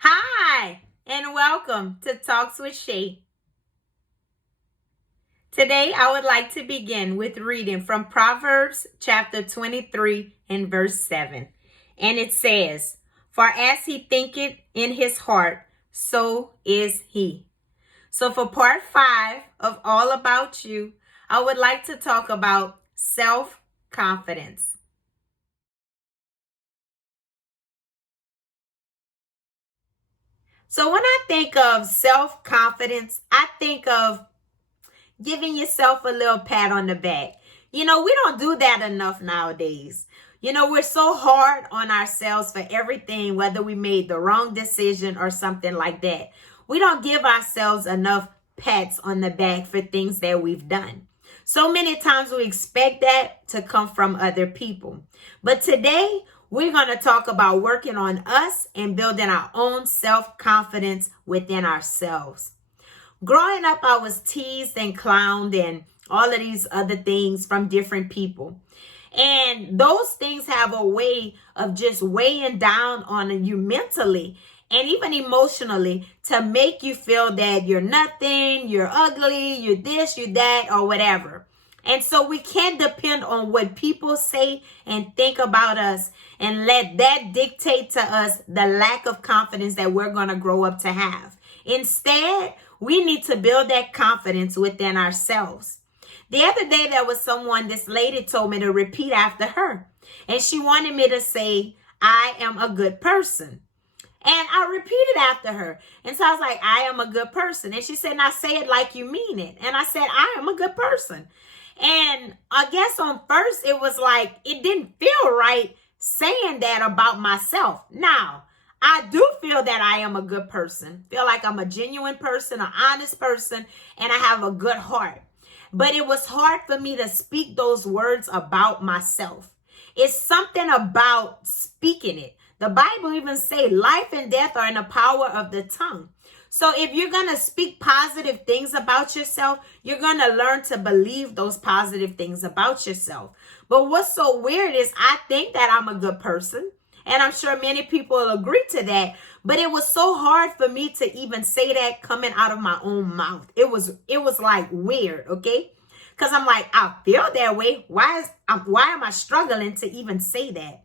Hi, and welcome to Talks with Shay. Today, I would like to begin with reading from Proverbs chapter 23 and verse 7. And it says, "For as he thinketh in his heart, so is he." So, for part 5 of All About You, I would like to talk about self confidence. So, when I think of self confidence, I think of giving yourself a little pat on the back. We don't do that enough nowadays. We're so hard on ourselves for everything, whether we made the wrong decision or something like that. We don't give ourselves enough pats on the back for things that we've done. So many times we expect that to come from other people. But today, we're going to talk about working on us and building our own self-confidence within ourselves. Growing up, I was teased and clowned and all of these other things from different people. And those things have a way of just weighing down on you mentally and even emotionally to make you feel that you're nothing, you're ugly, you're this, you're that, or whatever. And so we can't depend on what people say and think about us and let that dictate to us the lack of confidence that we're going to grow up to have. Instead, we need to build that confidence within ourselves. The other day, there was this lady told me to repeat after her. And she wanted me to say, "I am a good person." And I repeated after her. And so I was like, "I am a good person." And she said, "Now say it like you mean it." And I said, "I am a good person." And I guess on first, it was like, it didn't feel right saying that about myself. Now, I do feel that I am a good person. Feel like I'm a genuine person, an honest person, and I have a good heart. But it was hard for me to speak those words about myself. It's something about speaking it. The Bible even say life and death are in the power of the tongue. So if you're going to speak positive things about yourself, you're going to learn to believe those positive things about yourself. But what's so weird is I think that I'm a good person. And I'm sure many people will agree to that. But it was so hard for me to even say that coming out of my own mouth. It was like weird, okay? Because I'm like, I feel that way. Why am I struggling to even say that?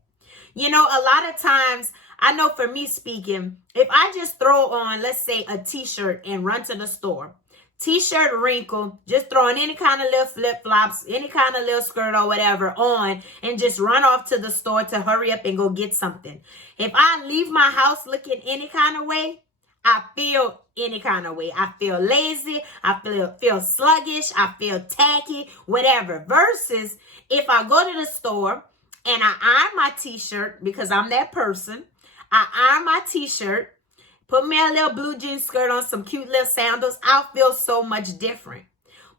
A lot of times, I know for me speaking, if I just throw on, let's say, a t-shirt and run to the store, t-shirt wrinkle, just throwing any kind of little flip-flops, any kind of little skirt or whatever on, and just run off to the store to hurry up and go get something. If I leave my house looking any kind of way, I feel any kind of way. I feel lazy. I feel sluggish. I feel tacky, whatever. Versus if I go to the store and I iron my t-shirt, because I'm that person, I iron my t-shirt, put me a little blue jean skirt on, some cute little sandals, I'll feel so much different.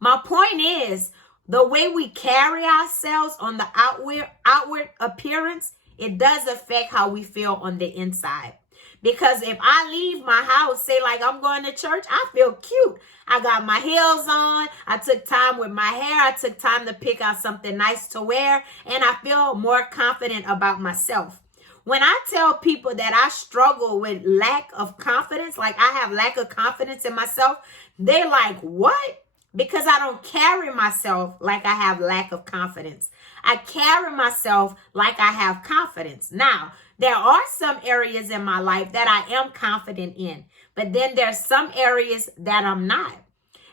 My point is, the way we carry ourselves on the outward appearance, it does affect how we feel on the inside. Because if I leave my house, say like I'm going to church, I feel cute. I got my heels on. I took time with my hair. I took time to pick out something nice to wear. And I feel more confident about myself. When I tell people that I struggle with lack of confidence, like I have lack of confidence in myself, they're like, "What?" Because I don't carry myself like I have lack of confidence. I carry myself like I have confidence. Now, there are some areas in my life that I am confident in, but then there's some areas that I'm not.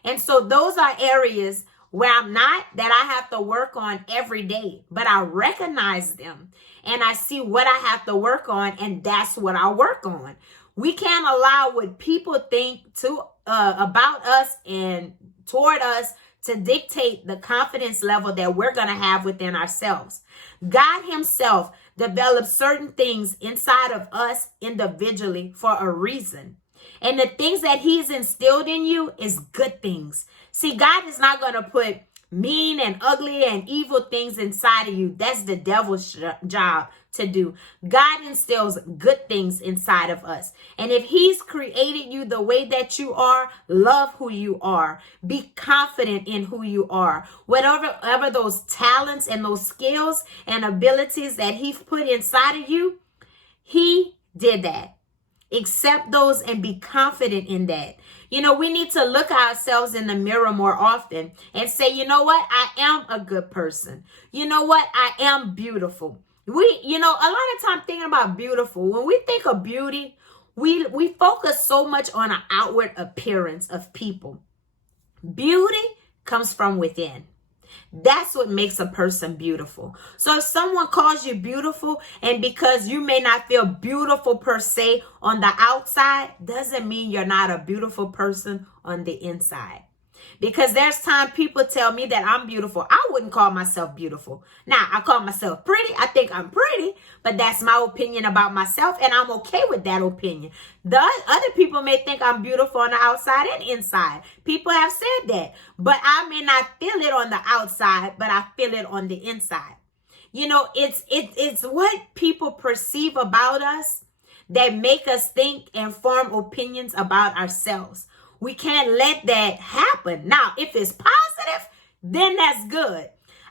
And so those are areas where I'm not, that I have to work on every day, but I recognize them and I see what I have to work on, and that's what I work on. We can't allow what people think about us and toward us to dictate the confidence level that we're going to have within ourselves. God himself develops certain things inside of us individually for a reason. And the things that he's instilled in you is good things. See, God is not going to put mean and ugly and evil things inside of you. That's the devil's job to do. God instills good things inside of us. And if he's created you the way that you are, love who you are. Be confident in who you are. Whatever those talents and those skills and abilities that he's put inside of you, he did that. Accept those and be confident in that. You know, we need to look at ourselves in the mirror more often and say, you know what? I am a good person. You know what? I am beautiful. A lot of time thinking about beautiful, when we think of beauty, we focus so much on an outward appearance of people. Beauty comes from within. That's what makes a person beautiful. So if someone calls you beautiful, and because you may not feel beautiful per se on the outside, doesn't mean you're not a beautiful person on the inside. Because there's time people tell me that I'm beautiful. I wouldn't call myself beautiful. Now, I call myself pretty. I think I'm pretty, but that's my opinion about myself, and I'm okay with that opinion. The other people may think I'm beautiful on the outside and inside. People have said that, but I may not feel it on the outside, but I feel it on the inside. You know, it's what people perceive about us that make us think and form opinions about ourselves. We can't let that happen. Now, if it's positive, then that's good.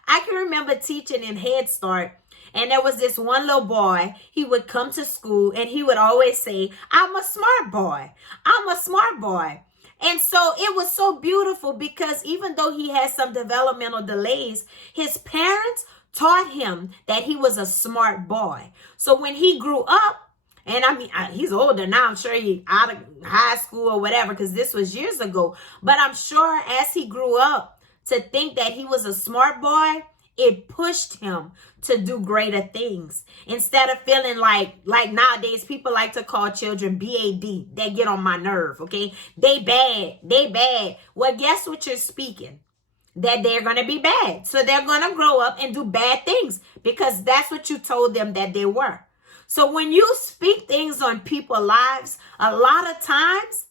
I can remember teaching in Head Start, and there was this one little boy. He would come to school, and he would always say, I'm a smart boy. I'm a smart boy. And so it was so beautiful because even though he had some developmental delays, his parents taught him that he was a smart boy. So when he grew up, and I mean, he's older now. I'm sure he out of high school or whatever, because this was years ago. But I'm sure as he grew up to think that he was a smart boy, it pushed him to do greater things. Instead of feeling like nowadays, people like to call children BAD. They get on my nerve, okay? They bad. Well, guess what you're speaking? That they're going to be bad. So they're going to grow up and do bad things because that's what you told them that they were. So when you speak things on people's lives, a lot of times,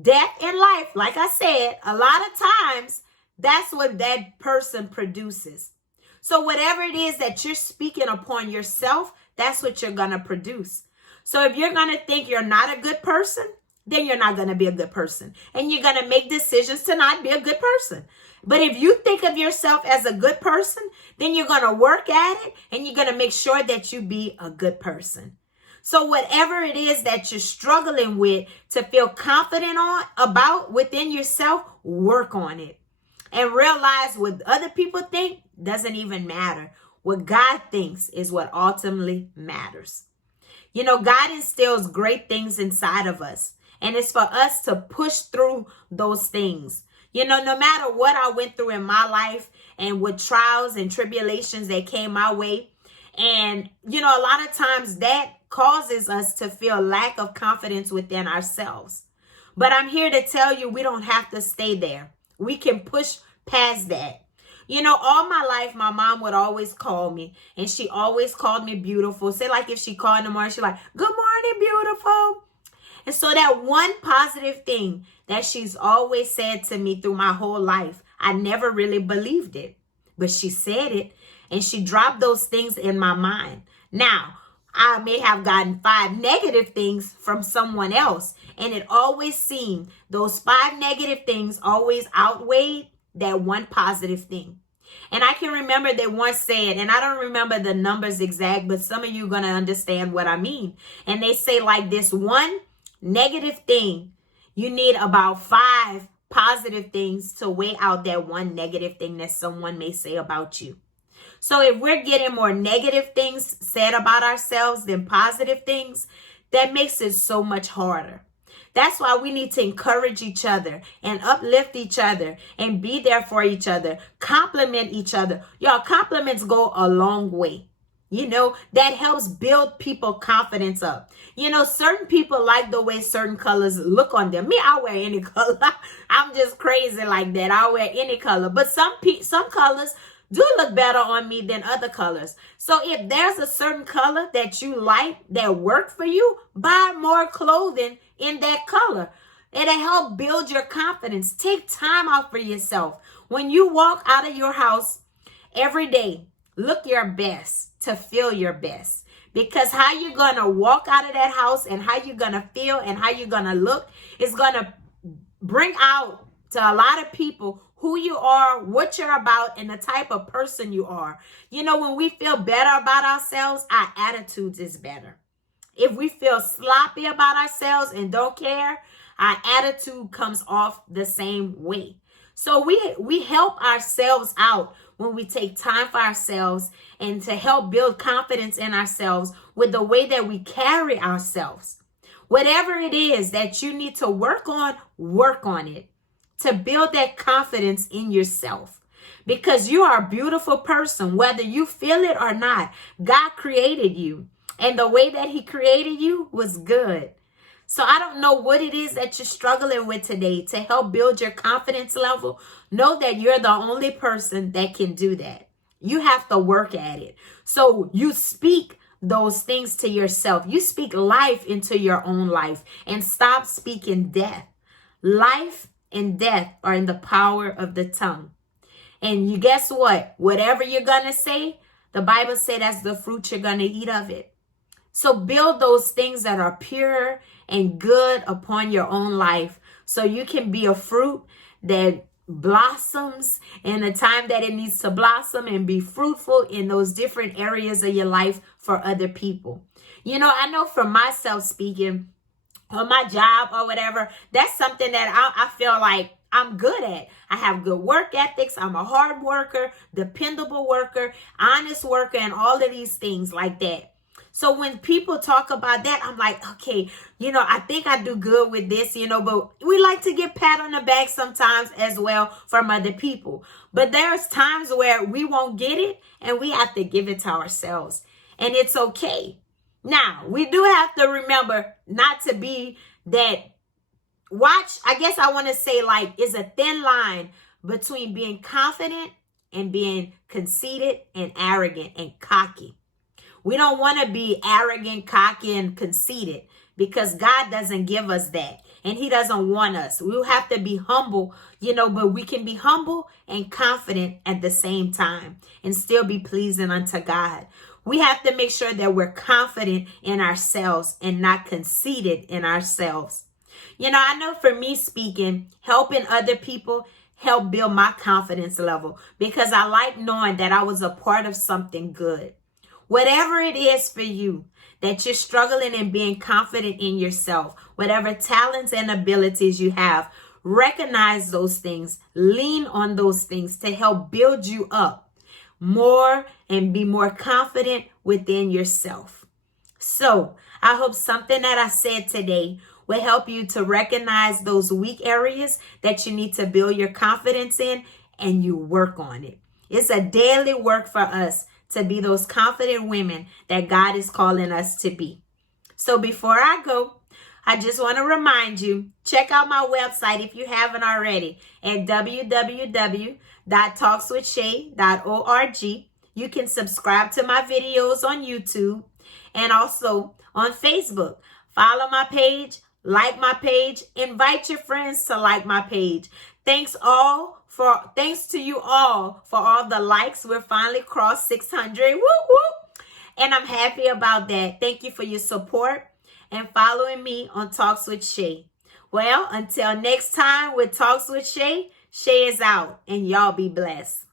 death and life, like I said, a lot of times, that's what that person produces. So whatever it is that you're speaking upon yourself, that's what you're going to produce. So if you're going to think you're not a good person, then you're not going to be a good person. And you're going to make decisions to not be a good person. But if you think of yourself as a good person, then you're going to work at it and you're going to make sure that you be a good person. So whatever it is that you're struggling with to feel confident about within yourself, work on it. And realize what other people think doesn't even matter. What God thinks is what ultimately matters. You know, God instills great things inside of us. And it's for us to push through those things. You know, no matter what I went through in my life and with trials and tribulations that came my way. And, you know, a lot of times that causes us to feel lack of confidence within ourselves. But I'm here to tell you, we don't have to stay there. We can push past that. You know, all my life, my mom would always call me, and she always called me beautiful. Say, like, if she called in the morning, she's like, good morning, beautiful. And so that one positive thing that she's always said to me through my whole life, I never really believed it. But she said it, and she dropped those things in my mind. Now, I may have gotten 5 negative things from someone else, and it always seemed those 5 negative things always outweighed that one positive thing. And I can remember they once said, and I don't remember the numbers exact, but some of you are going to understand what I mean. And they say, like, this one negative thing, you need about 5 positive things to weigh out that one negative thing that someone may say about you. So if we're getting more negative things said about ourselves than positive things, that makes it so much harder. That's why we need to encourage each other and uplift each other and be there for each other, compliment each other. Y'all, compliments go a long way. You know, that helps build people confidence up. You know, certain people like the way certain colors look on them. Me, I wear any color. I'm just crazy like that. I wear any color. But some colors do look better on me than other colors. So if there's a certain color that you like that work for you, buy more clothing in that color. It'll help build your confidence. Take time out for yourself. When you walk out of your house every day, look your best to feel your best. Because how you're going to walk out of that house and how you're going to feel and how you're going to look is going to bring out to a lot of people who you are, what you're about, and the type of person you are. You know, when we feel better about ourselves, our attitudes is better. If we feel sloppy about ourselves and don't care, our attitude comes off the same way. So we help ourselves out when we take time for ourselves and to help build confidence in ourselves with the way that we carry ourselves. Whatever it is that you need to work on it to build that confidence in yourself. Because you are a beautiful person, whether you feel it or not. God created you, and the way that he created you was good. So I don't know what it is that you're struggling with today to help build your confidence level. Know that you're the only person that can do that. You have to work at it. So you speak those things to yourself. You speak life into your own life and stop speaking death. Life and death are in the power of the tongue. And you guess what? Whatever you're going to say, the Bible said that's the fruit you're going to eat of it. So build those things that are pure and good upon your own life so you can be a fruit that blossoms in the time that it needs to blossom and be fruitful in those different areas of your life for other people. You know, I know for myself speaking, on my job or whatever, that's something that I feel like I'm good at. I have good work ethics. I'm a hard worker, dependable worker, honest worker, and all of these things like that. So when people talk about that, I'm like, okay, you know, I think I do good with this, you know, but we like to get pat on the back sometimes as well from other people. But there's times where we won't get it and we have to give it to ourselves. And it's okay. Now, we do have to remember not to be that I guess I want to say like it's a thin line between being confident and being conceited and arrogant and cocky. We don't want to be arrogant, cocky, and conceited because God doesn't give us that. And he doesn't want us. We'll have to be humble, you know, but we can be humble and confident at the same time and still be pleasing unto God. We have to make sure that we're confident in ourselves and not conceited in ourselves. You know, I know for me speaking, helping other people helped build my confidence level because I like knowing that I was a part of something good. Whatever it is for you that you're struggling in being confident in yourself, whatever talents and abilities you have, recognize those things, lean on those things to help build you up more and be more confident within yourself. So I hope something that I said today will help you to recognize those weak areas that you need to build your confidence in and you work on it. It's a daily work for us to be those confident women that God is calling us to be. So before I go, I just want to remind you, check out my website if you haven't already at www.talkswithshay.org. You can subscribe to my videos on YouTube and also on Facebook. Follow my page, like my page, invite your friends to like my page. Thanks to you all for all the likes. We're finally crossed 600. Woo, woo. And I'm happy about that. Thank you for your support and following me on Talks with Shay. Well, until next time with Talks with Shay, Shay is out and y'all be blessed.